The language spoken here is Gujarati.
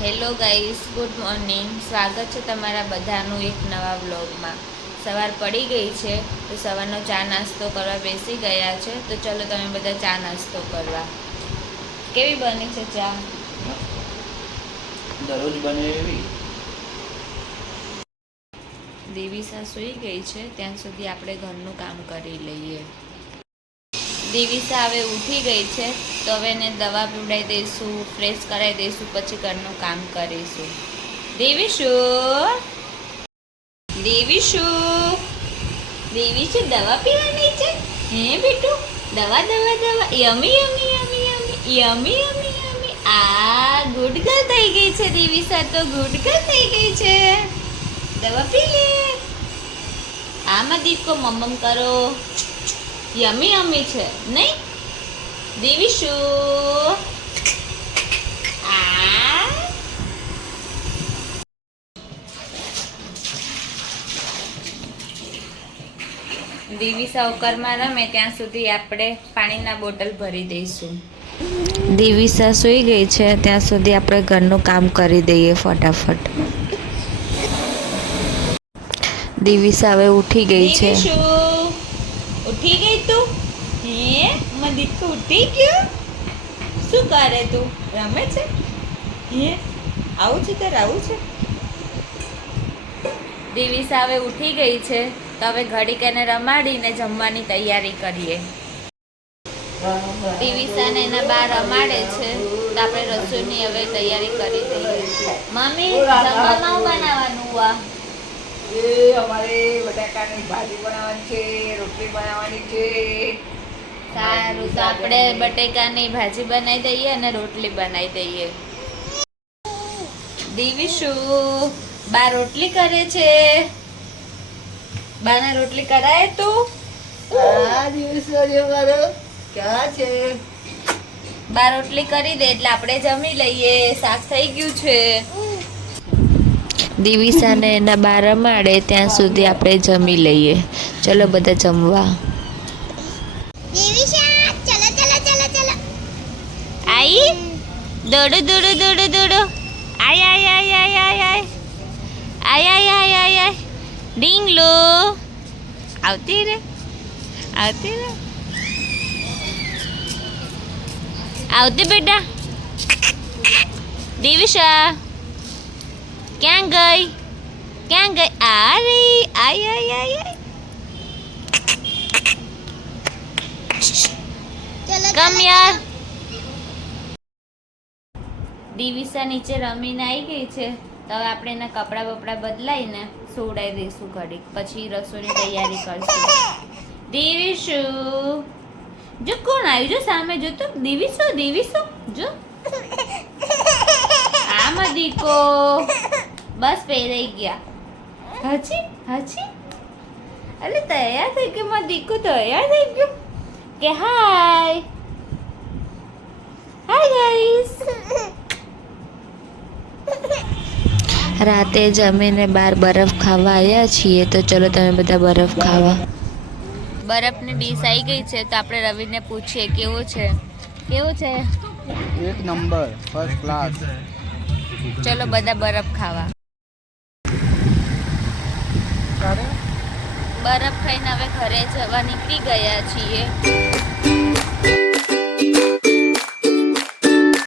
Hello guys, good morning. સ્વાગત છે તમારા બધાનું એક નવા વ્લોગમાં. સવાર પડી ગઈ છે તો સવારનો ચા નાસ્તો કરવા બેસી ગયા છે. તો ચલો તમે બધા ચા નાસ્તો કરવા. કેવી બને છે ચા? દરરોજ બને એવી. દેવીસા સૂઈ ગઈ છે ત્યાં સુધી આપણે ઘરનું કામ કરી લઈએ. દેવીસા હવે ઉઠી ગઈ છે તો હવે એને દવા પીવડાવી દઈશું, ફ્રેશ કરાવી દઈશું, પછી ઘરનું કામ કરીશું. દેવીશુ, દેવીશુ, દેવીશુ દવા પીવાની છે? હે બેટુ, દવા દવા દવા. યમી યમી યમી યમી યમી યમી યમી. આ ગુડ ગર્લ થઈ ગઈ છે દેવીસા, તો ગુડ ગર્લ થઈ ગઈ છે. દવા પી લે. આમાં દીકો મમ્મમ કરો. યમી યમી છે નહીં દેવીશુ? આ દેવીસા ઉકરમાં રમે ત્યાં સુધી આપણે પાણીના બોટલ ભરી દઈશું. દેવીસા સૂઈ ગઈ છે ત્યાં સુધી આપણે ઘરનું કામ કરી દઈએ ફટાફટ. દેવીસા હવે ઉઠી ગઈ છે. ઉઠી ગઈ તું? હે મારો દીકરો ઉઠી ગયો? શું કરે તું? રમે છે? હે આવું છે તારે? આવું છે? દેવીસા હવે ઉઠી ગઈ છે તો હવે ઘડીક એને રમાડીને જમવાની તૈયારી કરીએ. દેવીસાને એના બા રમાડે છે તો આપણે રસોઈની હવે તૈયારી કરી દઈએ. મમ્મી જમવામાં બનાવવાનું આ અમારે બટાકાની ભાજી બનાવવાની છે, રોટલી બનાવવાની છે. સારું, તો આપણે બટેકાની ભાજી બનાવી દઈએ અને રોટલી બનાવી દઈએ. દેવીશુ, બા રોટલી કરે છે. બાને રોટલી કરાય તું? આ દિવસો જે મારો ક્યાં છે? બા રોટલી કરી દે એટલે આપણે જમી લઈએ. શાક થઈ ગયું છે. દેવીસાને એના બા રમાડે ત્યાં સુધી આપણે જમી લઈએ. ચલો બધા જમવા. દેવીસા ચલો ચલો ચલો ચલો. આઈ દોડો દોડો દોડો દોડો. આય આય આય આય આય આય આય આય આય આય આય. ડીંગલો આવતી રે, આવતી રે, આવતી બેટા. દેવીસા ક્યાં ગઈ? ક્યાં ગઈ? આ રે આય આય આય આય. કમ યાર. દેવીસા નીચે રમીને આવી ગઈ છે તો હવે આપણે એના કપડાં બપડા બદલાઈને સોવડાવી દઈશું ઘડીક, પછી રસોઈની તૈયારી કરશું. દેવીશુ જો કોણ આવ્યું? જો સામે જો તો. દેવીશુ, દેવીશુ જો. આમાં દીકો બસ પહેરાઈ ગયા. હજી હજી એટલે તૈયાર થઈ ગયો મારો દીકો, તૈયાર થઈ ગયો કે હાય હાય ગાઈસ. રાતે જમીને બહાર બરફ ખાવા આવ્યા છીએ તો ચલો તમે બધા બરફ ખાવા. બરફની ડીશ આવી ગઈ છે તો આપણે રવિને પૂછીએ કેવો છે, કેવો છે? એક નંબર, ફર્સ્ટ ક્લાસ. ચલો બધા બરફ ખાવા. બરફ ખાઈને હવે ઘરે જવા નીકળી ગયા છીએ.